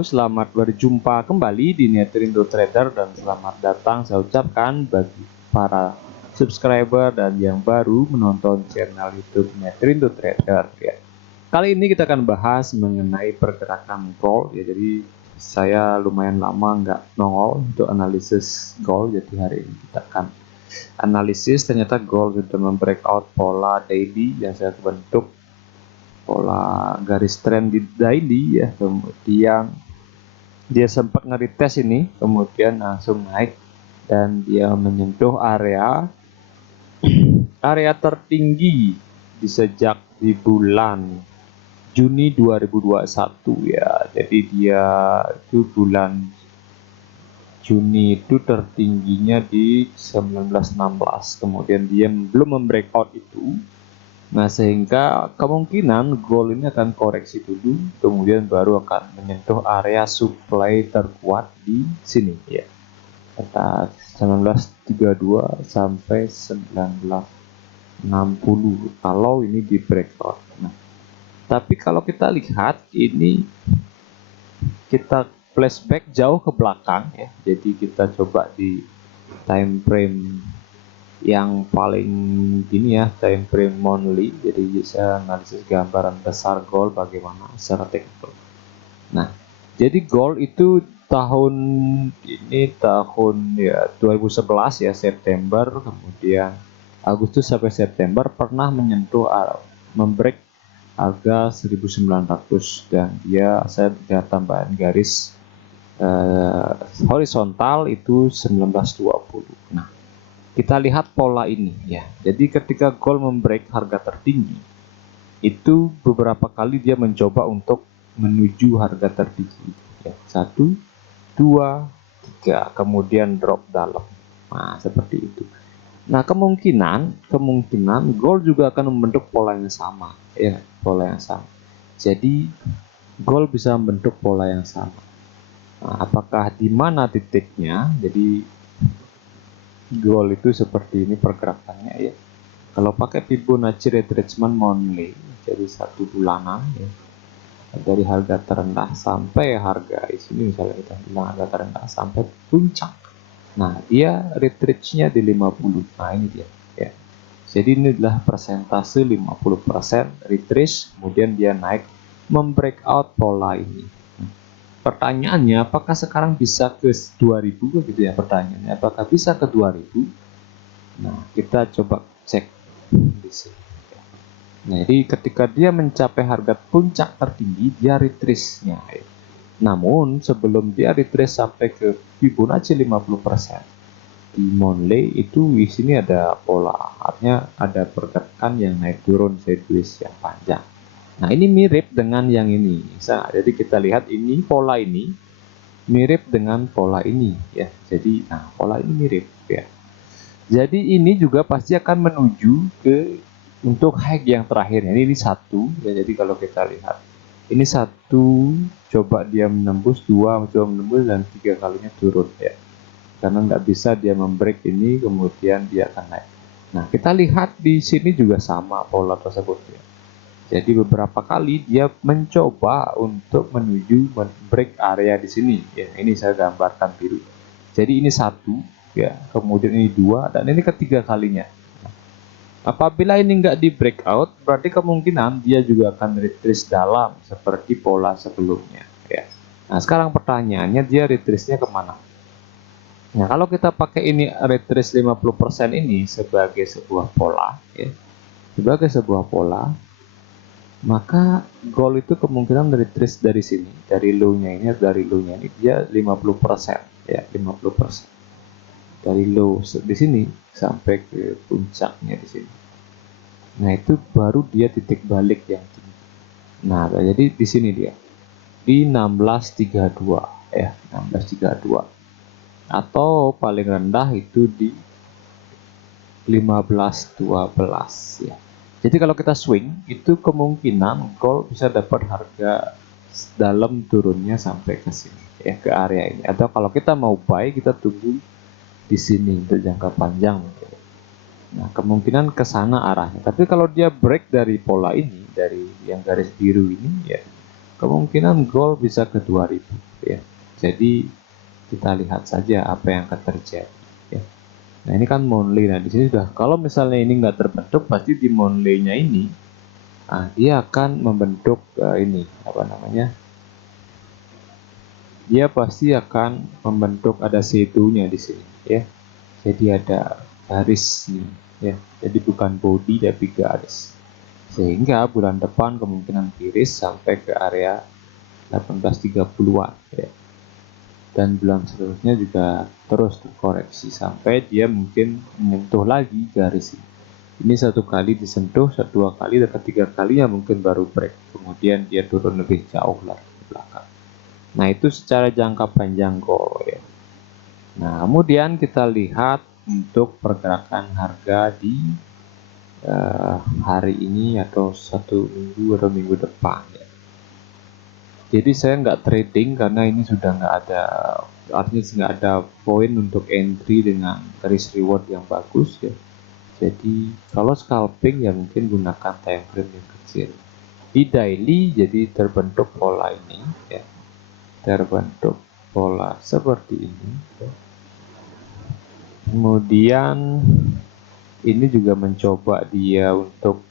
Halo, selamat berjumpa kembali di Netrindo Trader dan selamat datang saya ucapkan bagi para subscriber dan yang baru menonton channel YouTube Netrindo Trader ya. Kali ini kita akan bahas mengenai pergerakan gold ya. Jadi saya lumayan lama nggak nongol untuk analisis gold, jadi hari ini kita akan analisis. Ternyata gold sudah membreakout pola daily yang saya bentuk, pola garis trend di daily ya. Kemudian dia sempat nge-retest ini, kemudian langsung naik dan dia menyentuh area tertinggi di sejak di bulan Juni 2021 ya. Jadi dia itu bulan Juni itu tertingginya di 1916, kemudian dia belum membreakout itu. Nah, sehingga kemungkinan gold ini akan koreksi dulu, kemudian baru akan menyentuh area supply terkuat di sini ya. Kata 1932 sampai 1960 kalau ini di breakout. Nah, tapi kalau kita lihat ini, kita flashback jauh ke belakang ya. Jadi kita coba di time frame yang paling gini ya, time frame monthly. Jadi bisa analisis gambaran besar gold bagaimana secara teknikal. Nah, jadi gold itu tahun ini tahun ya 2011 ya, September, kemudian Agustus sampai September pernah menyentuh membreak harga 1900 dan dia saya tidak tambahan garis horizontal itu 1920. Nah, kita lihat pola ini ya. Jadi ketika gold membreak harga tertinggi, itu beberapa kali dia mencoba untuk menuju harga tertinggi ya. 1, 2, 3, kemudian drop dalam. Nah, seperti itu. Nah, kemungkinan gold juga akan membentuk pola yang sama ya, pola yang sama. Jadi gold bisa membentuk pola yang sama. Nah, apakah di mana titiknya? Jadi gold itu seperti ini pergerakannya ya. Kalau pakai Fibonacci retracement monthly, jadi 1 bulanan ya, dari harga terendah sampai harga di sini, misalnya kita bilang harga terendah sampai puncak. Nah, dia retrace-nya di 50. Nah, ini dia ya. Jadi ini adalah persentase 50% retrace, kemudian dia naik membreakout pola ini. Pertanyaannya, apakah sekarang bisa ke 2000 gitu ya pertanyaannya? Apakah bisa ke 2000? Nah, kita coba cek di sini. Nah, jadi ketika dia mencapai harga puncak tertinggi, dia retrace-nya. Namun, sebelum dia retrace sampai ke Fibonacci 50%, di monthly itu di sini ada pola, artinya ada pergerakan yang naik turun sideways yang panjang. Nah, ini mirip dengan yang ini. Jadi kita lihat ini, pola ini mirip dengan pola ini ya. Jadi nah, pola ini mirip ya. Jadi ini juga pasti akan menuju ke untuk high yang terakhir. Ini satu ya. Jadi kalau kita lihat ini satu, coba dia menembus, dua coba menembus, dan tiga kalinya turun ya. Karena nggak bisa dia membreak ini, kemudian dia akan naik. Nah, kita lihat di sini juga sama pola tersebut ya. Jadi beberapa kali dia mencoba untuk menuju break area di sini. Ya, ini saya gambarkan biru. Jadi ini satu, ya, kemudian ini dua, dan ini ketiga kalinya. Apabila ini nggak di breakout, berarti kemungkinan dia juga akan retrace dalam seperti pola sebelumnya. Ya. Nah, sekarang pertanyaannya, dia retrace-nya kemana? Nah, kalau kita pakai ini retrace 50% ini sebagai sebuah pola, ya, sebagai sebuah pola, maka gold itu kemungkinan retrace dari sini, dari low-nya ini, dia 50% ya, 50% dari low di sini sampai ke puncaknya di sini. Nah, itu baru dia titik balik yang tinggi. Nah, jadi di sini dia di 1632 ya, 1632, atau paling rendah itu di 1512 ya. Jadi kalau kita swing, itu kemungkinan gold bisa dapat harga dalam turunnya sampai ke sini ya, ke area ini. Atau kalau kita mau buy, kita tunggu di sini untuk jangka panjang. Nah, kemungkinan ke sana arahnya. Tapi kalau dia break dari pola ini, dari yang garis biru ini ya, kemungkinan gold bisa ke 2000 ya. Jadi kita lihat saja apa yang akan terjadi ya. Nah ini kan monthly. Nah di sini sudah, kalau misalnya ini nggak terbentuk, pasti di monthly-nya ini dia akan membentuk ini apa namanya, dia pasti akan membentuk ada shadownya di sini ya. Jadi ada garis ini ya. Jadi bukan body tapi garis. Sehingga bulan depan kemungkinan tiris sampai ke area 1830-an ya. Dan bulan seterusnya juga terus terkoreksi sampai dia mungkin menyentuh lagi garis ini. Ini satu kali disentuh, dua kali, dan ketiga kalinya mungkin baru break. Kemudian dia turun lebih jauh lagi ke belakang. Nah itu secara jangka panjang gold ya. Nah kemudian kita lihat untuk pergerakan harga di hari ini atau satu minggu atau minggu depan ya. Jadi saya nggak trading karena ini sudah nggak ada, artinya nggak ada poin untuk entry dengan risk reward yang bagus ya. Jadi kalau scalping ya mungkin gunakan time frame yang kecil. Di daily jadi terbentuk pola ini ya, terbentuk pola seperti ini ya. Kemudian ini juga mencoba dia untuk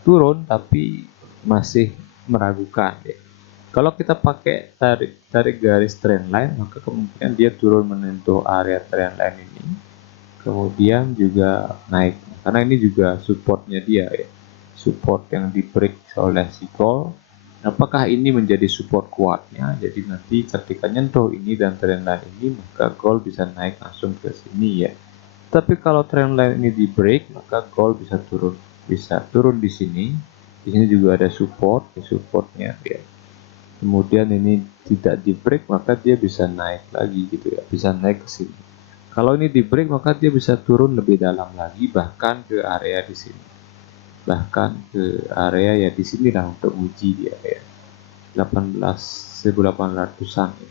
turun tapi masih meragukan ya. Kalau kita pakai tarik garis trendline, maka kemungkinan dia turun menyentuh area trendline ini, kemudian juga naik karena ini juga supportnya dia ya, support yang di break oleh si gold. Apakah ini menjadi support kuatnya? Jadi nanti ketika nyentuh ini dan trendline ini, maka gold bisa naik langsung ke sini ya. Tapi kalau trendline ini di break, maka gold bisa turun di sini. Di sini juga ada support, supportnya ya. Kemudian ini tidak di break, maka dia bisa naik lagi gitu ya, bisa naik ke sini. Kalau ini di break, maka dia bisa turun lebih dalam lagi, bahkan ke area di sini, bahkan ke area ya di sini lah untuk uji dia ya, 18.800-an ya.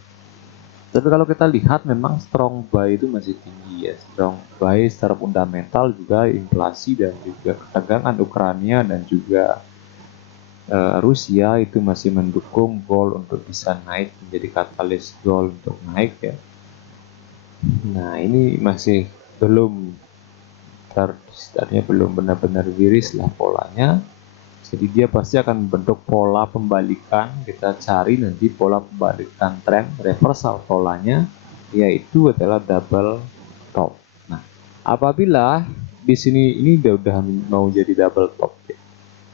Tapi kalau kita lihat memang strong buy itu masih tinggi ya, strong buy secara fundamental, juga inflasi dan juga ketegangan Ukraina dan juga Rusia itu masih mendukung gold untuk bisa naik, menjadi katalis gold untuk naik ya. Nah ini masih belum artinya belum benar-benar wiris lah polanya. Jadi dia pasti akan membentuk pola pembalikan. Kita cari nanti pola pembalikan tren reversal polanya, yaitu adalah double top. Nah apabila di sini ini udah mau jadi double top ya.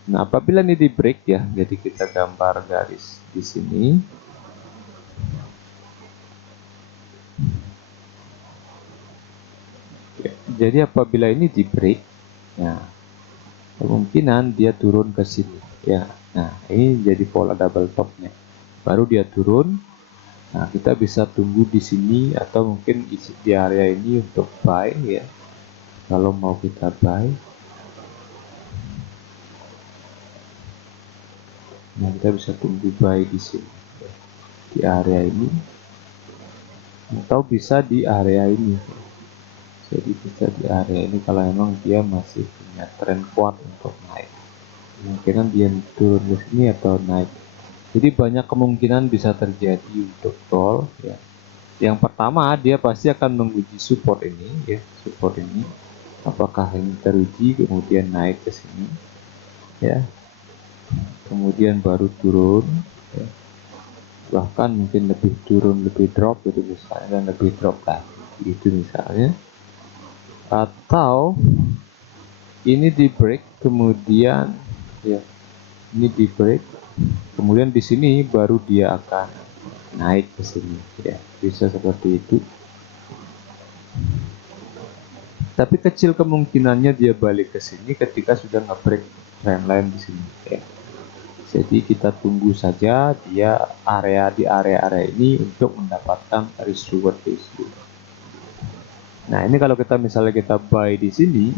Nah apabila ini di break ya, jadi kita gambar garis di sini. Jadi apabila ini di break, ya kemungkinan dia turun ke sini ya. Nah ini jadi pola double topnya, baru dia turun. Nah kita bisa tunggu di sini atau mungkin isi di area ini untuk buy ya, kalau mau kita buy. Nah kita bisa tunggu buy di sini ya, di area ini, atau bisa di area ini. Jadi bisa di area ini kalau memang dia masih punya tren kuat untuk naik, kemungkinan dia turun ke sini atau naik. Jadi banyak kemungkinan bisa terjadi untuk gold ya. Yang pertama dia pasti akan menguji support ini ya, support ini apakah ini teruji kemudian naik ke sini ya, kemudian baru turun ya. Bahkan mungkin lebih turun, lebih drop gitu misalnya, dan lebih drop lagi gitu misalnya. Atau ini di break kemudian ya, ini di break kemudian di sini baru dia akan naik ke sini ya, bisa seperti itu. Tapi kecil kemungkinannya dia balik ke sini ketika sudah nge-break trendline di sini ya. Jadi kita tunggu saja dia di area ini untuk mendapatkan risk reward ratio. Nah ini kalau kita misalnya kita buy di sini,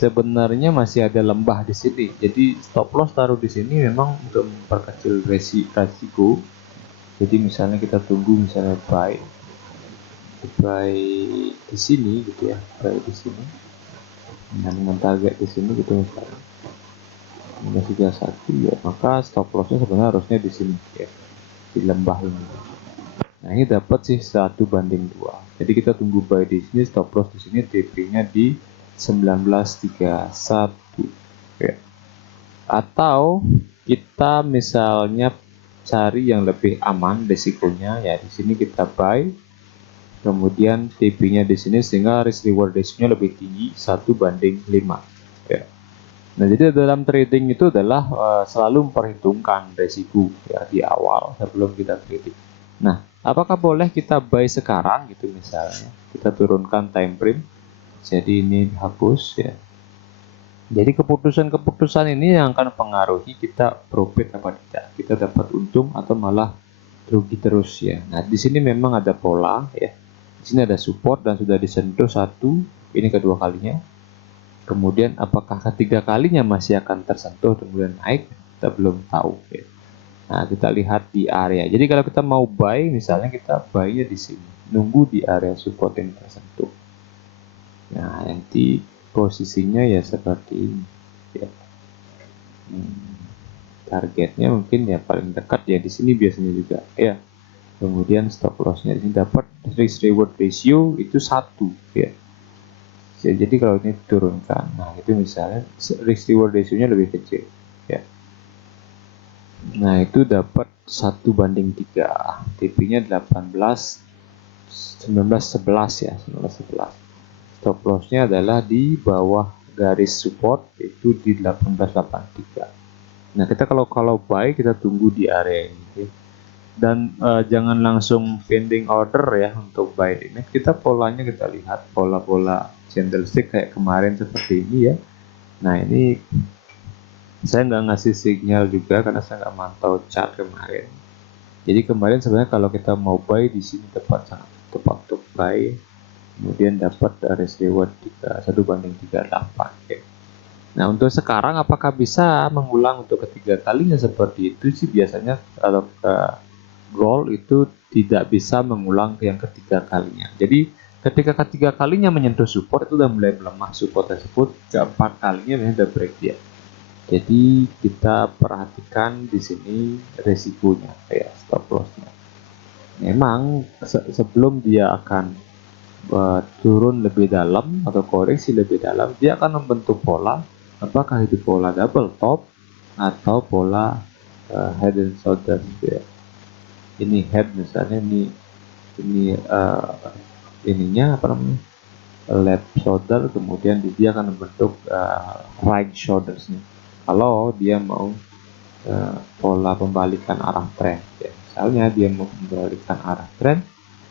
sebenarnya masih ada lembah di sini. Jadi stop loss taruh di sini memang untuk memperkecil resiko. Jadi misalnya kita tunggu misalnya buy di sini gitu ya, buy di sini dengan target di sini gitu misalnya. minus 31 ya, maka stop lossnya sebenarnya harusnya di sini ya, di lembah ini. Nah ini dapat sih 1:2. Jadi kita tunggu buy di sini, stop loss di sini, TP-nya di 1931 ya. Atau kita misalnya cari yang lebih aman risikonya ya, di sini kita buy, kemudian TP-nya di sini sehingga risk reward ratio-nya lebih tinggi 1:5 ya. Nah, jadi dalam trading itu adalah selalu memperhitungkan risiko ya di awal sebelum kita trading. Nah, apakah boleh kita buy sekarang gitu misalnya? Kita turunkan time frame. Jadi ini hapus ya. Jadi keputusan-keputusan ini yang akan mempengaruhi kita profit apa tidak. Kita dapat untung atau malah rugi terus ya. Nah, di sini memang ada pola ya. Di sini ada support dan sudah disentuh satu, ini kedua kalinya. Kemudian apakah ketiga kalinya masih akan tersentuh kemudian naik, kita belum tahu ya. Nah, kita lihat di area. Jadi kalau kita mau buy, misalnya kita buy-nya di sini, nunggu di area support yang tersentuh. Nah, nanti posisinya ya seperti ini ya. Targetnya mungkin ya paling dekat ya di sini biasanya juga ya. Kemudian stop lossnya ini dapat risk reward ratio itu 1 ya. Jadi kalau ini turunkan, nah itu misalnya risk reward ratio-nya lebih kecil ya. Nah itu dapat 1:3, TP-nya 18, 1911 ya, 1911. Stop loss-nya adalah di bawah garis support itu di 1883. Nah kita kalau buy kita tunggu di area ini ya. Dan jangan langsung pending order ya untuk buy ini. Kita polanya kita lihat pola-pola candlestick kayak kemarin seperti ini ya. Nah ini saya nggak ngasih sinyal juga karena saya nggak mantau chart kemarin. Jadi kemarin sebenarnya kalau kita mau buy di sini sangat tepat untuk buy, kemudian dapat risk reward 1:38 ya. Nah untuk sekarang apakah bisa mengulang untuk ketiga kalinya seperti itu sih biasanya kalau gold itu tidak bisa mengulang yang ketiga kalinya. Jadi ketika ketiga kalinya menyentuh support itu udah mulai melemah support tersebut, keempat kalinya udah break dia. Jadi kita perhatikan di sini resikonya kayak stop lossnya. Memang sebelum dia akan turun lebih dalam atau koreksi lebih dalam, dia akan membentuk pola. Apakah itu pola double top atau pola head and shoulders ya. Ini head misalnya ini ininya apa namanya left shoulder, kemudian dia akan membentuk right shoulders nih. Kalau dia mau pola pembalikan arah tren ya. Misalnya dia mau membalikan arah tren,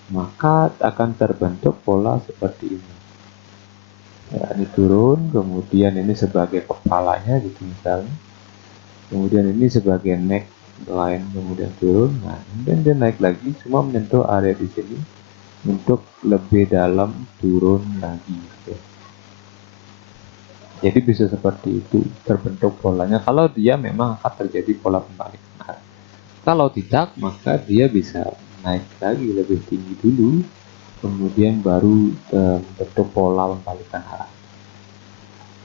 maka akan terbentuk pola seperti ini ya, ini turun, kemudian ini sebagai kepalanya gitu misalnya, kemudian ini sebagai neck line, kemudian turun, nah kemudian dia naik lagi cuma menyentuh area di sini untuk lebih dalam turun lagi ya. Jadi bisa seperti itu terbentuk polanya kalau dia memang akan terjadi pola pembalikan arah. Kalau tidak, maka dia bisa naik lagi lebih tinggi dulu, kemudian baru bentuk pola pembalikan arah.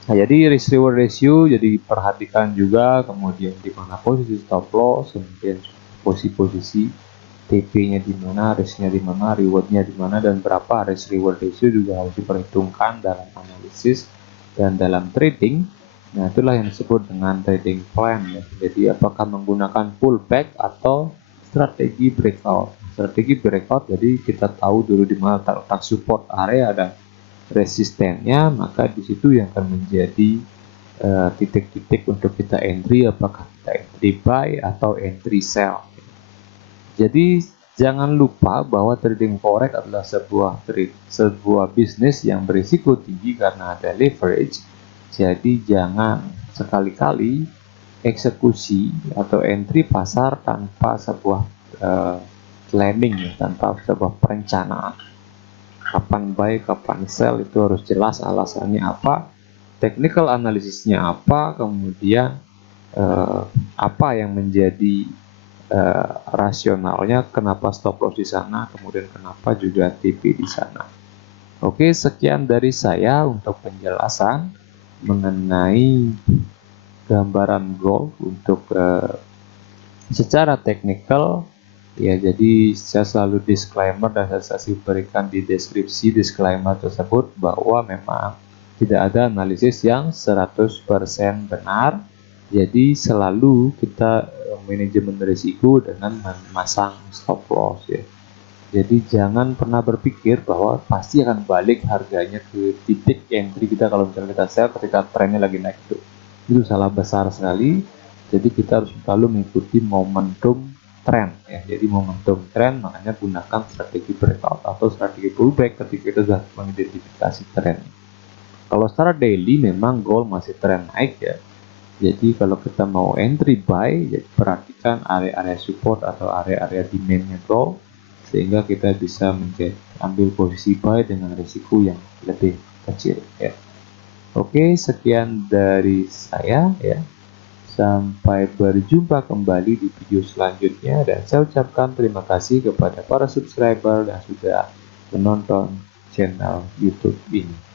Nah, jadi risk reward ratio jadi perhatikan juga, kemudian di mana posisi stop loss, kemudian posisi TP-nya di mana, risk-nya di mana, reward-nya di mana, dan berapa risk reward ratio juga harus diperhitungkan dalam analisis dan dalam trading. Nah, itulah yang disebut dengan trading plan ya. Jadi apakah menggunakan pullback atau strategi breakout. Strategi breakout jadi kita tahu dulu di mana letak support area dan resistennya, maka di situ yang akan menjadi titik-titik untuk kita entry, apakah kita entry buy atau entry sell. Jadi jangan lupa bahwa trading forex adalah sebuah bisnis yang berisiko tinggi karena ada leverage. Jadi jangan sekali-kali eksekusi atau entry pasar tanpa sebuah planning, tanpa sebuah perencanaan. Kapan buy, kapan sell itu harus jelas alasannya apa, technical analisisnya apa, kemudian apa yang menjadi rasionalnya, kenapa stop loss di sana, kemudian kenapa juga TP di sana. Oke, sekian dari saya untuk penjelasan mengenai gambaran gold untuk secara teknikal ya. Jadi saya selalu disclaimer dan saya berikan di deskripsi disclaimer tersebut bahwa memang tidak ada analisis yang 100% benar. Jadi selalu kita manajemen risiko dengan memasang stop loss ya. Jadi jangan pernah berpikir bahwa pasti akan balik harganya ke titik entry kita kalau misalnya kita sell ketika trennya lagi naik. Itu salah besar sekali. Jadi kita harus selalu mengikuti momentum tren ya. Jadi momentum tren, makanya gunakan strategi breakout atau strategi pullback ketika kita sudah mengidentifikasi tren. Kalau secara daily memang gold masih tren naik ya. Jadi kalau kita mau entry buy, ya perhatikan area-area support atau area-area demandnya gold, sehingga kita bisa ambil posisi buy dengan risiko yang lebih kecil ya. Oke, sekian dari saya ya. Sampai berjumpa kembali di video selanjutnya, dan saya ucapkan terima kasih kepada para subscriber yang sudah menonton channel YouTube ini.